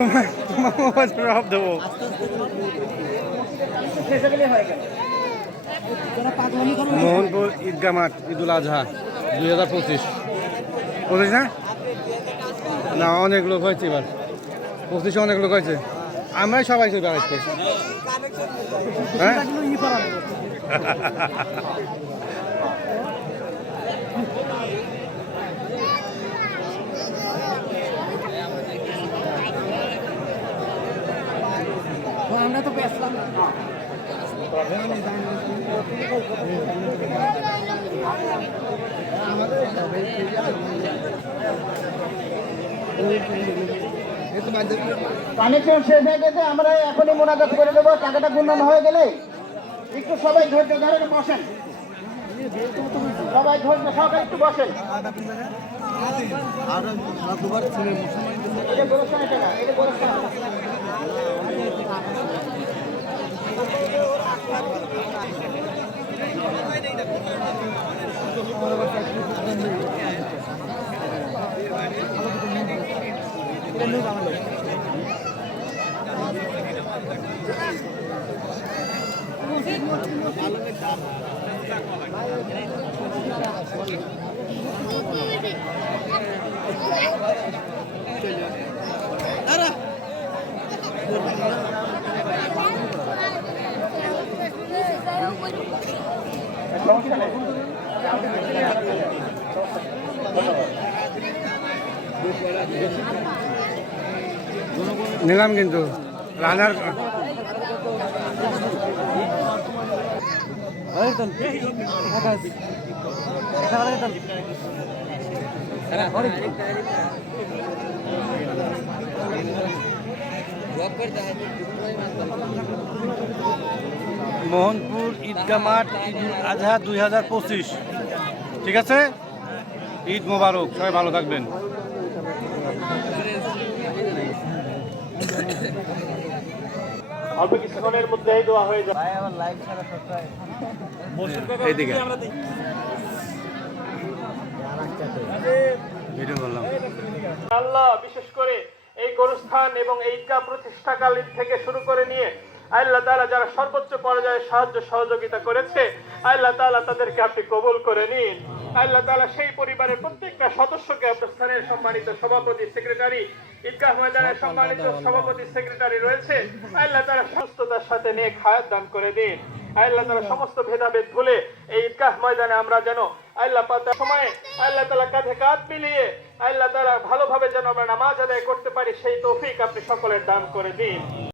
জবাব দেবো। মোহনপুর ঈদগাহ মাঠ, ঈদুল আজহা 2025। পঁচিশ না, না অনেক লোক হয়েছে এবার, 25 অনেক লোক হয়েছে। আমরাই সবাই চলবে আজকে। হ্যাঁ আমরা তো বেসলাম কানেকশন শেষ হয়ে গেছে, আমরা এখনই মোনাজাত করে দেবো। টাকাটা গুণন হয়ে গেলে একটু সবাই ধৈর্য ধরে বসেন, সবাই ধৈর্য সবাই একটু বসেন। এটা গোরস্থানে টাকা, এটা গোরস্থানে। নিলাম কিন্তু রানার মোহনপুর ঈদগাহ মাঠ, ঈদুল আজহা 2025। ঠিক আছে, ঈদ মোবারক, সবাই ভালো থাকবেন। অল্প কিছুক্ষণের মধ্যেই দোয়া হয়ে যাবে। এইদিকে ভিডিও করলাম। আল্লাহ বিশেষ করে এই গোরস্থান এবং এই ঈদগাহ প্রতিষ্ঠাকাল থেকে শুরু করে নিয়ে আল্লাহ তাআলা যারা সর্বোচ্চ পর্যায়ে সাহায্য সহযোগিতা করেছে, আল্লাহ তাআলা তাদেরকে আপনি কবুল করে নিন। আল্লাহ তাআলা সেই পরিবারের প্রত্যেকটা সদস্যকে আপনার স্থানের সম্মানিত সভাপতি, সেক্রেটারি, ঈদগাহ ময়দানের সম্মানিত সভাপতি, সেক্রেটারি রয়েছে, আল্লাহ তাআলা সুস্থতার সাথে নেক হায়াত দান করে দিন। আল্লাহ তাআলা সমস্ত ভেদাভেদ ভুলে এই ঈদগাহ ময়দানে আমরা যেন আল্লাহ পাক সময়ে আল্লাহ তাআলা কাঁধে কাঁধ মিলিয়ে আল্লাহ তাআলা ভালোভাবে যেন আমরা নামাজ আদায় করতে পারি, সেই তৌফিক আপনি সকলের দান করে দিন।